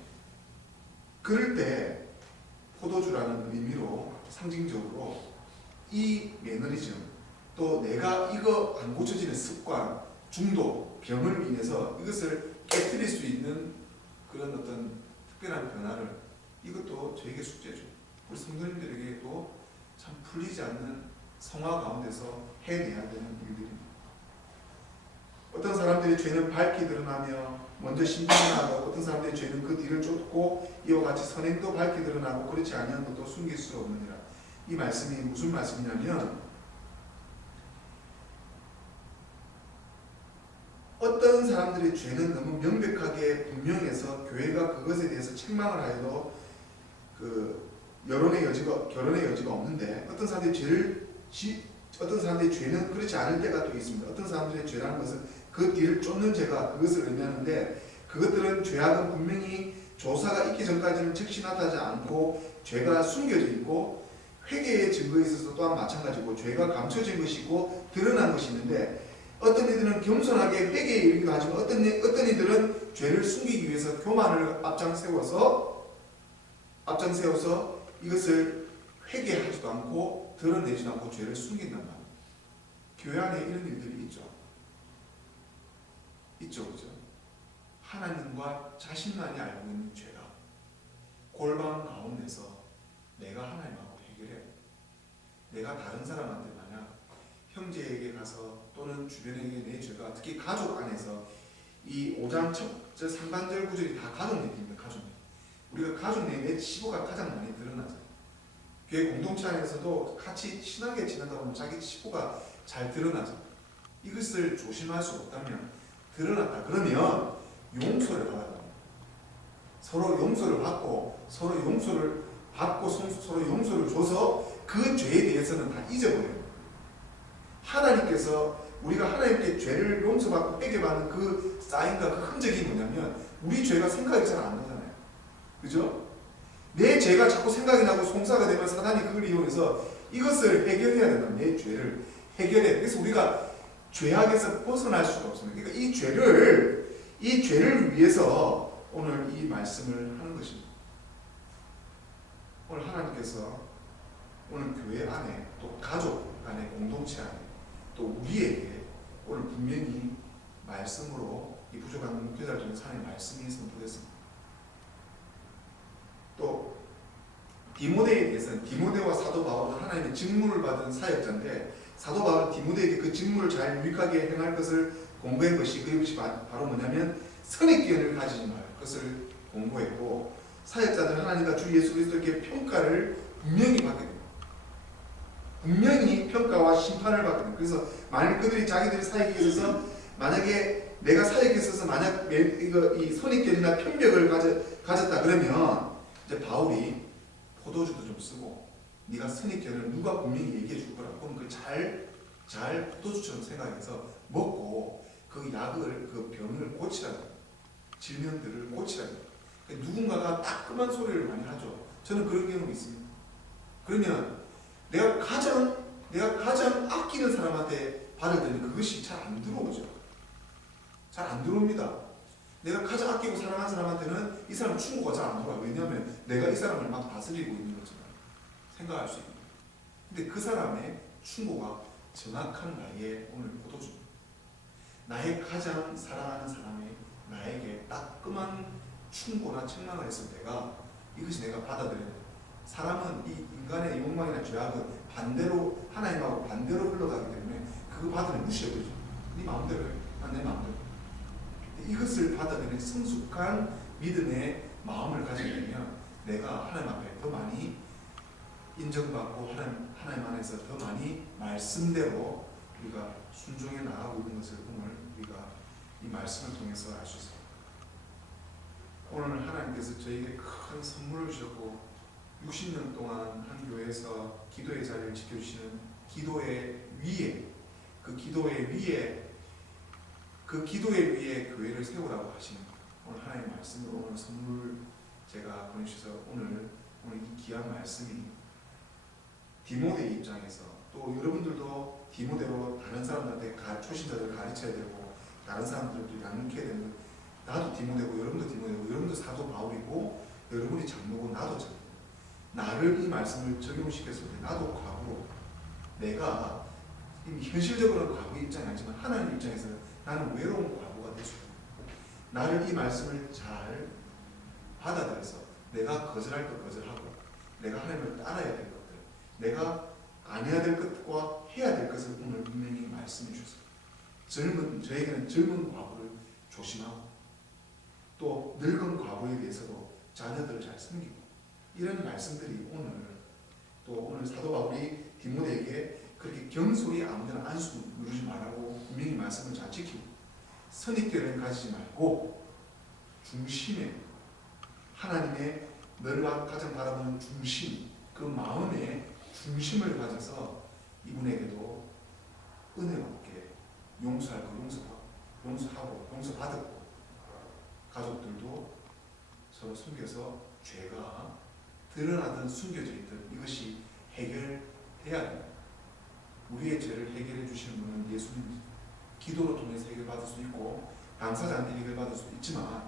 그럴 때 포도주라는 의미로 상징적으로 이 매너리즘 또 내가 이거 안 고쳐지는 습관, 중독, 병을 인해서 이것을 깨뜨릴 수 있는 그런 어떤 특별한 변화를 이것도 저에게 숙제죠. 우리 성도님들에게도 참 풀리지 않는 성화 가운데서 해내야 되는 일들입니다. 어떤 사람들의 죄는 밝히 드러나며 먼저 심판을 하고 어떤 사람들의 죄는 그 뒤를 쫓고 이와 같이 선행도 밝히 드러나고 그렇지 아니한 것도 숨길 수 없느니라. 이 말씀이 무슨 말씀이냐면 어떤 사람들의 죄는 너무 명백하게 분명해서 교회가 그것에 대해서 책망을 하여도 결혼의 여지가 없는데 어떤 사람들의 죄는 그렇지 않을 때가 또 있습니다. 어떤 사람들의 죄라는 것은 그 뒤를 쫓는 죄가 그것을 의미하는데 그것들은 죄악은 분명히 조사가 있기 전까지는 즉시 나타나지 않고 죄가 숨겨져 있고 회개의 증거에 있어서 또한 마찬가지고 죄가 감춰진 것이고 드러난 것이 있는데 어떤 이들은 겸손하게 회개에 이르기도 하지만 어떤 이들은 죄를 숨기기 위해서 교만을 앞장세워서 이것을 회개하지도 않고 드러내지도 않고 죄를 숨긴단 말이에요. 교회 안에 이런 일들이 있죠, 그죠? 하나님과 자신만이 알고 있는 죄가 골방 가운데서 내가 하나님하고 해결해. 내가 다른 사람한테 만약 형제에게 가서 또는 주변에게 내 죄가 특히 가족 안에서 이 5장 첫 상반절 구절이 다 가족 얘기입니다. 가족 얘기. 우리가 가족 내에 치부가 가장 많이 드러나잖아요. 교회 공동체 안에서도 같이 친하게 지내다 보면 자기 치부가 잘 드러나죠. 이것을 조심할 수 없다면 드러났다 그러면 용서를 받아야 합니다. 서로 용서를 받고 서로 용서를 줘서 그 죄에 대해서는 다 잊어버려요. 하나님께서 우리가 하나님께 죄를 용서받고 회개받는 그 사인과 그 흔적이 뭐냐면 우리 죄가 생각이 잘 안 나잖아요. 그죠? 내 죄가 자꾸 생각이 나고 송사가 되면 사단이 그걸 이용해서 이것을 해결해야 된다. 내 죄를 해결해야 돼. 그래서 우리가 죄악에서 벗어날 수가 없습니다. 그러니까 이 죄를 위해서 오늘 이 말씀을 하는 것입니다. 오늘 하나님께서 오늘 교회 안에 또 가족 안에 공동체 안에 또 우리에게 오늘 분명히 말씀으로 이 부족한 목회자를 통해서 하나님의 말씀이 선포됐습니다. 또 디모데에 대해서는 디모데와 사도 바울은 하나님의 직무를 받은 사역자인데 사도 바울은 디모데에게 그 직무를 잘 유익하게 행할 것을 공부한 것이 그것이 바로 뭐냐면 선입견을 가지지 말 것을 공부했고 사역자들은 하나님과 주 예수 그리스도에게 평가를 분명히 받게 됩니다. 분명히 평가와 심판을 받게 됩니다. 그래서 만약 그들이 자기들의 사역에 있어서 만약에 내가 사역에 있어서 만약 이 선입견이나 편견을 가졌다 그러면 이제 바울이 포도주도 좀 쓰고 네가 선입견을 누가 분명히 얘기해 줄 거라고 그럼 그걸 잘 포도주처럼 생각해서 먹고 그 약을 그 병을 고치라고 질병들을 고치라고 누군가가 따끔한 소리를 많이 하죠. 저는 그런 경험이 있습니다. 그러면 내가 가장 아끼는 사람한테 받을 때는 그것이 잘 안 들어오죠. 잘 안 들어옵니다. 내가 가장 아끼고 사랑하는 사람한테는 이 사람 충고가 잘 안 들어와요. 왜냐하면 내가 이 사람을 막 다스리고 있는 것처럼 생각할 수 있는. 근데 그 사람의 충고가 정확한 나의 오늘 포도주입니다. 나의 가장 사랑하는 사람이 나에게 따끔한 충고나 책망을 했을 때가 이것이 내가 받아들여야 돼. 사람은 이 인간의 욕망이나 죄악은 반대로 하나님하고 반대로 흘러가기 때문에 그거 받으면 무시해버리죠. 네 마음대로 해. 내 마음대로. 이것을 받아들이는 성숙한 믿음의 마음을 가지게 되면 내가 하나님 앞에 더 많이 인정받고 하나님 안에서 더 많이 말씀대로 우리가 순종해 나가고 있는 것을 오늘 우리가 이 말씀을 통해서 알 수 있습니다. 오늘 하나님께서 저에게 큰 선물을 주셨고 60년 동안 한 교회에서 기도의 자리를 지켜주시는 기도의 위에 교회를 세우라고 하시는 오늘 하나님의 말씀으로 오늘 선물 제가 보내주셔서 오늘 이 귀한 말씀이 디모데 입장에서 또 여러분들도 디모데로 다른 사람들한테 초신자들을 가르쳐야 되고 다른 사람들도 양육해야 되는 거 나도 디모데고 여러분도 디모데고 여러분도 사도 바울이고 여러분이 장로고 나도 장로 나를 이 말씀을 적용시켰을 때 나도 과거로 내가 현실적으로는 과거의 입장이 아니지만 하나님 입장에서는 나는 외로운 과거가 될 수 있다. 나를 이 말씀을 잘 받아들여서 내가 거절할 것 거절하고 내가 하나님을 따라야 될 것들 내가 안 해야 될 것과 해야 될 것을 오늘 분명히 말씀해 주셨습니다. 저에게는 젊은 과거를 조심하고 또 늙은 과거에 대해서도 자녀들을 잘 섬기고 이런 말씀들이 오늘 사도 바울이 디모데에게 그렇게 경솔히 아무데나 안수 누르지 말라고 분명히 말씀을 잘 지키고 선입견을 가지지 말고 중심에 하나님의 너를 가장 바라보는 중심 그 마음의 중심을 가져서 이분에게도 은혜와 함께 용서할 거 용서하고 용서받았고 가족들도 서로 숨겨서 죄가 드러나든 숨겨져 있든 이것이 해결돼야 합니다. 우리의 죄를 해결해 주시는 분은 예수님입니다. 기도로 통해서 해결받을 수 있고 당사자한테 해결받을 수 있지만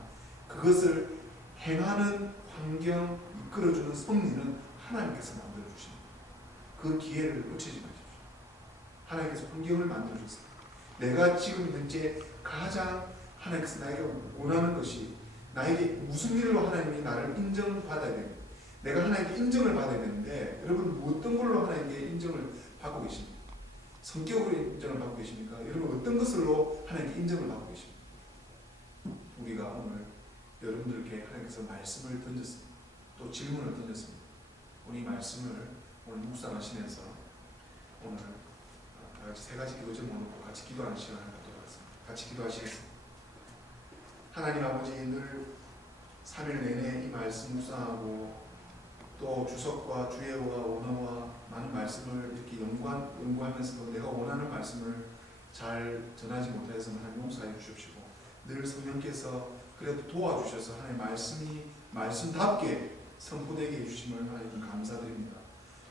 그것을 행하는 환경 이끌어주는 섭리는 하나님께서 만들어주십니다. 그 기회를 놓치지 마십시오. 하나님께서 환경을 만들어주셨습니다. 내가 지금 현재 가장 하나님께서 나에게 원하는 것이 나에게 무슨 일로 하나님이 나를 인정받아야 됩니다. 내가 하나님께 인정을 받아야 되는데 여러분 어떤 걸로 하나님께 인정을 받고 계십니까? 성격으로 인정을 받고 계십니까? 여러분 어떤 것으로 하나님께 인정을 받고 계십니까? 우리가 오늘 여러분들께 하나님께서 말씀을 던졌습니다. 또 질문을 던졌습니다. 오늘 이 말씀을 오늘 묵상하시면서 오늘 다 같이 세 가지 기도 제목을 놓고 같이 기도하는 시간을 갖도록 하겠습니다. 같이 기도하시겠습니다. 하나님 아버지 늘 3일 내내 이 말씀 묵상하고 또 주석과 주예와 원어와 많은 말씀을 이렇게 연구하면서도 내가 원하는 말씀을 잘 전하지 못해서 하나님 용서해 주십시오. 늘 성령께서 그래도 도와주셔서 하나님 말씀이 말씀답게 선포되게 해주심을 하나님 감사드립니다.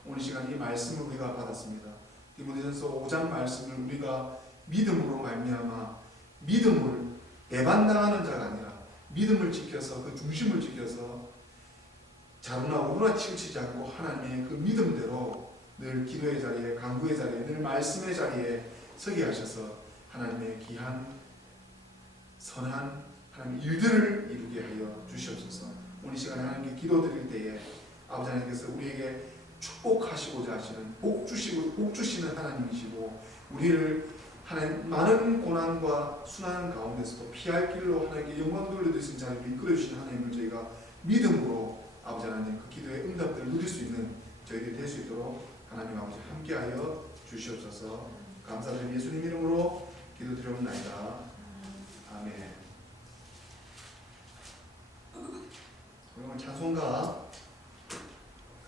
오늘 시간 이 말씀을 우리가 받았습니다. 디모데전서 5장 말씀을 우리가 믿음으로 말미암아 믿음을 배반당하는 자가 아니라 믿음을 지켜서 그 중심을 지켜서 자루나 우루나 치우치지 않고 하나님의 그 믿음대로 늘 기도의 자리에 간구의 자리에 늘 말씀의 자리에 서게 하셔서 하나님의 귀한 선한 하나님의 일들을 이루게 하여 주시옵소서. 오늘 시간에 하나님께 기도드릴 때에 아버지 하나님께서 우리에게 축복하시고자 하시는 복 주시는 하나님이시고 우리를 하나님 많은 고난과 순환 가운데서도 피할 길로 하나님께 영광 돌려드리신 자리로 이끌어주시는 하나님을 저희가 믿음으로 아버지 하나님 그 기도의 응답들을 누릴 수 있는 저희들이 될 수 있도록 하나님 아버지 함께하여 주시옵소서. 감사드리는 예수님 이름으로 기도드려옵나이다. 아멘. 그러면 찬송가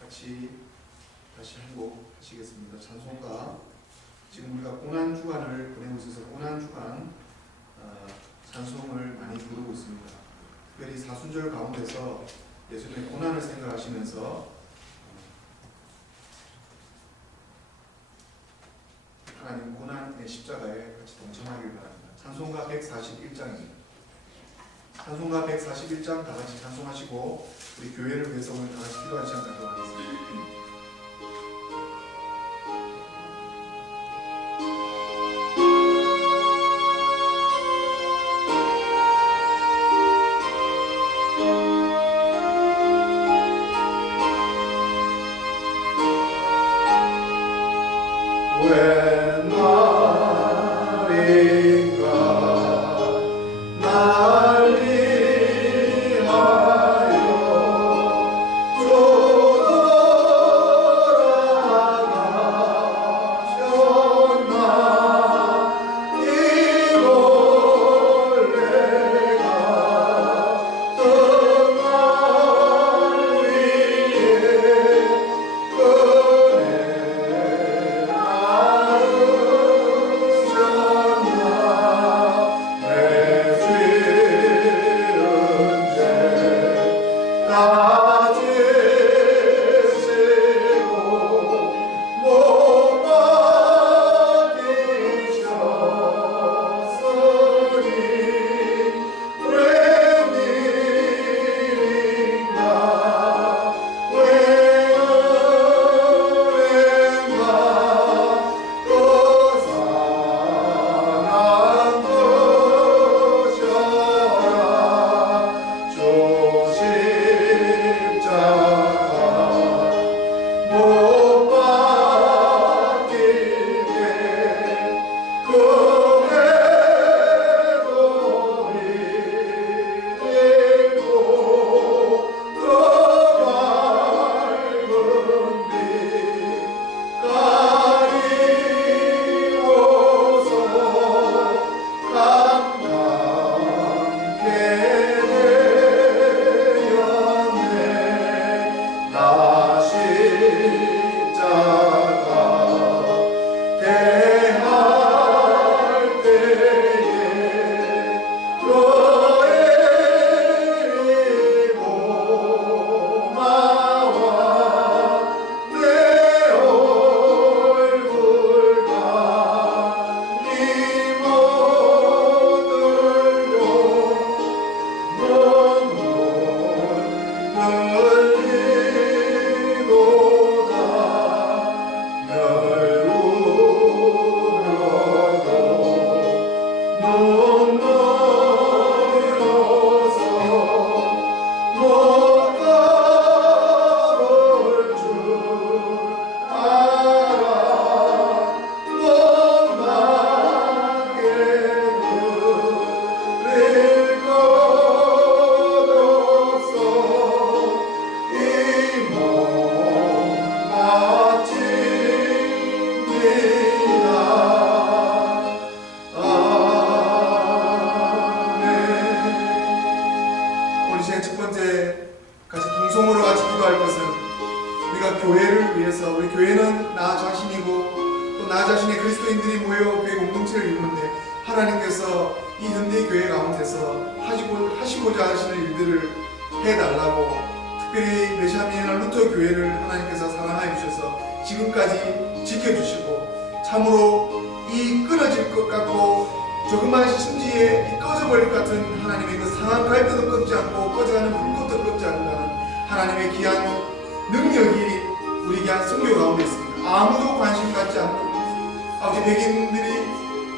같이 다시 한 곡 하시겠습니다. 찬송가 지금 우리가 고난주간을 보내고 있어서 고난주간 찬송을 많이 부르고 있습니다. 특별히 사순절 가운데서 예수님의 고난을 생각하시면서 하나님 고난의 십자가에 같이 동참하길 바랍니다. 찬송가 141장입니다. 찬송가 141장 다 같이 찬송하시고 우리 교회를 위해서 오늘 다 같이 기도할 시간 갖도록 하겠습니다. 교회를 위해서, 우리 교회는 나 자신이고 또 나 자신의 그리스도인들이 모여 교회 공동체를 이루는데 하나님께서 이 현대 교회 가운데서 하시고자 하시는 일들을 해달라고 특별히 메시아미나 루터 교회를 하나님께서 사랑하여 주셔서 지금까지 지켜주시고 참으로 이 끊어질 것 같고 조금만 심지에 이 꺼져버릴 것 같은 하나님의 그 상한 갈대도 꺾지 않고 꺼져가는 불꽃도 꺾지 않는다는 하나님의 귀한 능력이 우리 귀한 성교 가운데 있습니다. 아무도 관심 갖지 않고 아버지 백인들이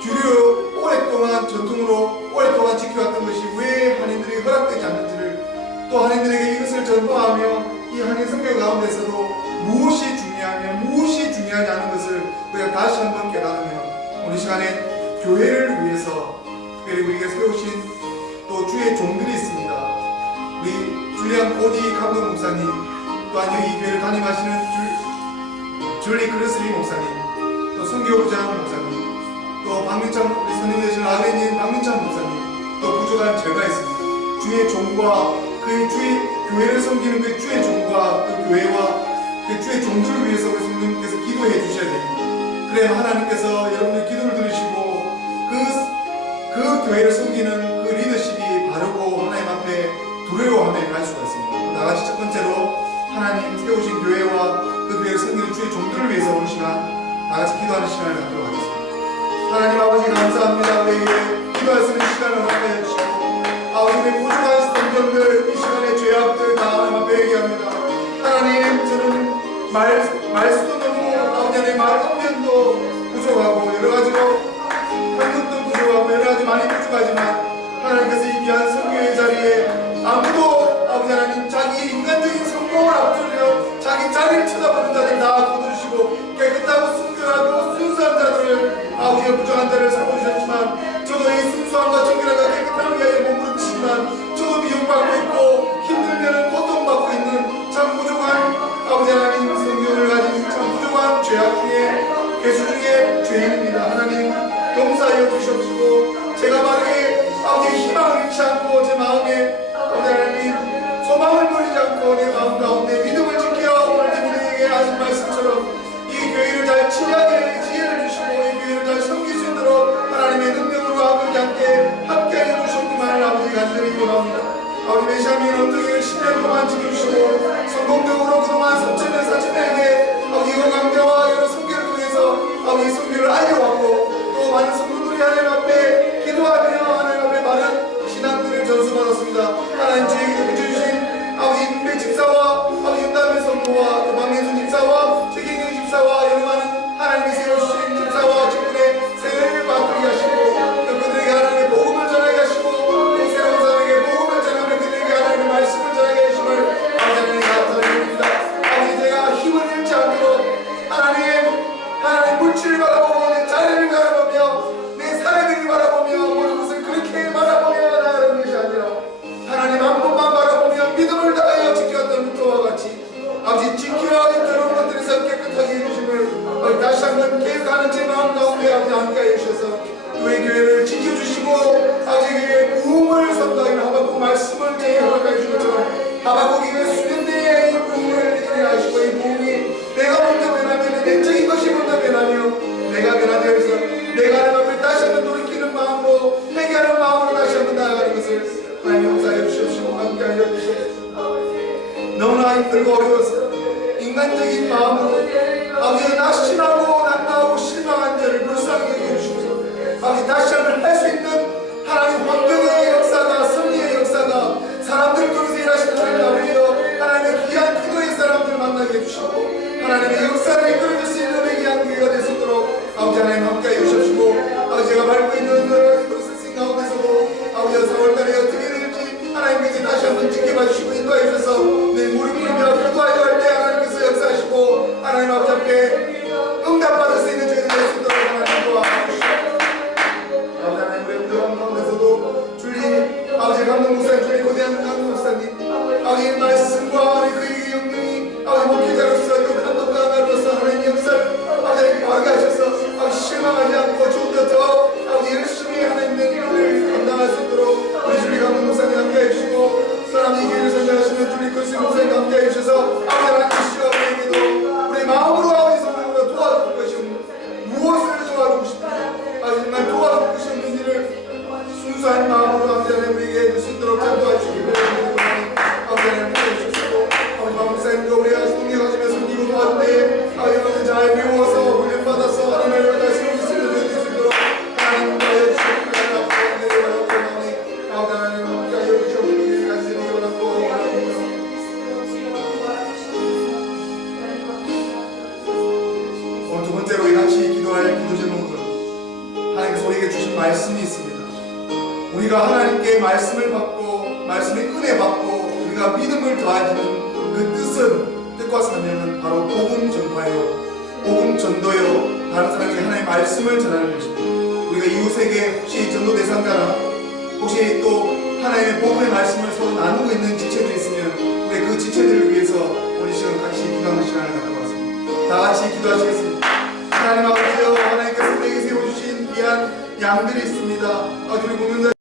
주류 오랫동안 전통으로 오랫동안 지켜왔던 것이 왜 한인들에게 허락되지 않는지를 또 한인들에게 이것을 전파하며 이 한인 성교 가운데서도 무엇이 중요하며 무엇이 중요하지 않은 것을 우리가 다시 한번 깨달으며 오늘 시간에 교회를 위해서 특별히 우리가 세우신 또 주의 종들이 있습니다. 우리 줄리안 코디 감독 목사님, 또한 여기 이 교회를 담임하시는 줄리 크레슬리 목사님, 또 성교부장 목사님, 또 박민찬 우리 선임 되신 아버님 박민찬 목사님, 또 부족한 제가 있습니다. 주의 종과 그 주의 교회를 섬기는 그 주의 종과 그 교회와 그 주의 종들을 위해서 우리 성도님께서 기도해 주셔야 됩니다. 그래야 하나님께서 여러분의 기도를 들으시고 그 교회를 섬기는 그 리더십이 바르고 하나님 앞에 두려워하며 갈 수가 있습니다. 나같이 첫 번째로 하나님 세우신 교회와 그 교회를 섬기는 주의 종들을 위해서 오늘 시간 나같이 기도하는 시간을 갖도록 하겠습니다. 하나님 아버지 감사합니다. 우리에게 기도할 수 있는 시간을 허락해 주시고 아버지의 부족한 성전들 이 시간에 죄악들 다 하나님 앞에 얘기합니다. 하나님 저는 말수도 너무 아버지 하나님 말 언변도 부족하고 여러가지로 한국도 부족하고 여러가지 많이 부족하지만 하나님께서 이 귀한 성교의 자리에 아무도 아버지 하나님 자기 인간적인 성공을 앞두려 자기 자리를 쳐다보는 자들 다 거두시고 깨끗하고 순결하고 순수한 자들을 아버지의 부족한 자를 삼아주셨지만 저도 이 순수함과 정결함과 깨끗함을 위하여 몸부림치지만 저도 미움받고 있고 힘들면 고통받고 있는 참 부족한 아버지 하나님 성경을 가진 참 부족한 죄악 중에 괴수 중에 죄인입니다. 하나님 용서하여 주시옵시고 제가 바르게 아버지의 희망을 잃지 않고 제 마음에 아버지 하나님 소망을 버리지 않고 내 마음 가운데 믿음을 지켜 오늘 우리에게 하신 말씀처럼 이 교회를 잘 치유하게 지혜를 주시고 이 교회를 잘 섬길 수 있도록 하나님의 능력으로 아버지 함께 함께하여 주셨기만을 아버지 간절히 원합니다. 아버지 메시아민 엉덩이를 10년 동안 지켜주시고 성공적으로 그동안 3천년 4천년에게 아버지 이거 강대와 여러 성교를 통해서 아버지 성교를 알려왔고 또 많은 성도들이 하나님 앞에 기도하며 하나님 앞에 많은 신앙들을 전수받았습니다. 하나님 저에게 해주신 아버지 임배 집사와 아버지 윤담의 성도와 또 박민순 집사와 최경영 집사와 여러 많은 하나님의 세워주신 집사와 직분의 생애를 바꾸게 하시고 또 그들에게 하나님의 복음을 전하게 하시고 또 새로운 사람에게 복음을 전하며 그들에게 하나님의 말씀을 전하게 하심을 아버지 하나님 감사드립니다. 아버지 제가 힘을 잃지 않도록 하나님 물질을 바라보고 내 자리를 바라보며 내 사람을 바라보며 모든 것을 그렇게 바라보며 나가는 것이 아니라 하나님 한 번만 바라보며 믿음을 다하여 지켰던 루터와 같이 아버지 지켜야 더러운 것들에서 깨끗하게 해주심을 다시 한번 계획하는 제 마음 가운데 아버지 함께해 주셔서 교회 교회를 지켜주시고 아버지 교회의 부흥을 선도하기는 하박국 말씀을 제게 허락해 주신 것처럼 하박국이 그 수련대의 이 부흥을 인해하시고 이 부흥이 내가 먼저 변하면 내적인 것이 먼저 변하며 내가 변화되어서 내가 하나님 앞에 다시 한번 돌이키는 마음으로 회개하는 마음으로 다시 한번 나아가는 것을 하나님 용서하여 주시옵시고 함께하여 주시옵소서. 너무나 힘들고 어려워서 인간적인 마음으로 아버지 낙심하고 난마하고 실망한 자를 불쌍히 여겨주시옵소서. 아버지 다시 한번 할 수 있는 하나님 환경의 역사가 승리의 역사가 사람들 통해서 일하시는 하나님 아버지여 하나님의 귀한 기도의 사람들을 만나게 해주시고 하나님의 역사를 이끌어줄 수 있는 우리 귀한 교회가 될 수 있도록 아버지 하나님 함께해 주시옵시고 아버지 제가 밟고 있는 프로세싱 가운데서도 아버지 4월달에 어떻게 될지 하나님께서 다시 한번 지켜봐 주시고 인도해 주셔서 내 무릎 꿇으며 기도하여 할 때 하나님께서 역사하시고 하나님 아버지 앞에 응답받을 수 있는 저희들 될 수 있도록 하나님 도와주시옵소서. 아버지 하나님 우리 부족한 가운데서도 줄리 아버지 감독 목사님 줄리 고대한 감독 목사님 아버지 번째로 우리 같이 기도할 기도 제목은 하나님께서 우리에게 주신 말씀이 있습니다. 우리가 하나님께 말씀을 받고 말씀의 은혜 받고 우리가 믿음을 더하지는 그 뜻과 사명은 바로 복음 전파요, 복음 전도요, 다른 사람에게 하나님의 말씀을 전하는 것입니다. 우리가 이웃에게 혹시 전도 대상자나 혹시 또 하나님의 복음의 말씀을 서로 나누고 있는 지체들이 있으면 우리 그 지체들을 위해서 오늘 시간 같이 기도하는 시간을 갖도록 하겠습니다. 다 같이 기도하시겠습니다. 하나님 아버지여, 하나님께서 우리에게 세워주신 귀한 양들이 있습니다. 우리 보는